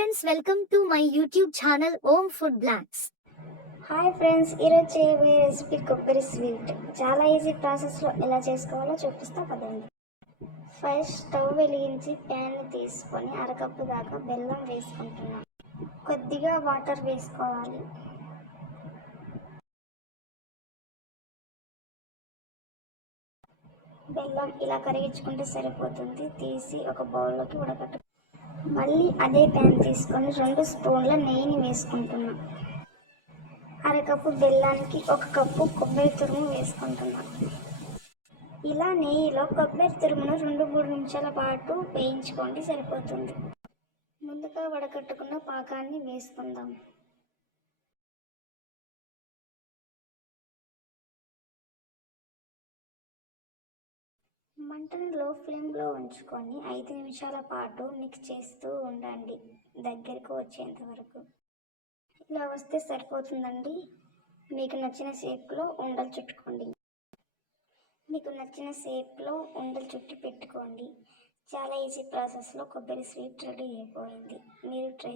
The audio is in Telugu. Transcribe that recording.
Friends, welcome to my YouTube channel Om food blogs. Hi friends, ఈరోజు చేయబోయే రెసిపీ కొబ్బరి స్వీట్. చాలా ఈజీ ప్రాసెస్లో ఎలా చేసుకోవాలో చూపిస్తా కదండి. ఫస్ట్ స్టవ్ వెలిగించి ప్యాన్ తీసుకొని అరకప్పు దాకా బెల్లం వేసుకుంటున్నాం. కొద్దిగా వాటర్ వేసుకోవాలి. బెల్లం ఇలా కరిగించుకుంటే సరిపోతుంది. తీసి ఒక బౌల్లోకి ఉడకట్టు. మళ్ళీ అదే ప్యాన్ తీసుకొని 2 స్పూన్ల నెయ్యిని వేసుకుంటున్నాం. అరకప్పు బెల్లానికి 1 కప్పు కొబ్బరి తురుము వేసుకుంటున్నాం. ఇలా నెయ్యిలో కొబ్బరి తురుమును 2-3 నిమిషాల పాటు వేయించుకోండి, సరిపోతుంది. ముందుగా వడకట్టుకున్న పాకాన్ని వేసుకుందాం. మంటను లో ఫ్లేమ్లో ఉంచుకొని 5 నిమిషాల పాటు మిక్స్ చేస్తూ ఉండండి, దగ్గరకు వచ్చేంత వరకు. ఇలా వస్తే సరిపోతుందండి. మీకు నచ్చిన షేప్లో ఉండలు చుట్టి పెట్టుకోండి. చాలా ఈజీ ప్రాసెస్లో కొబ్బరి స్వీట్ రెడీ అయిపోయింది. మీరు ట్రై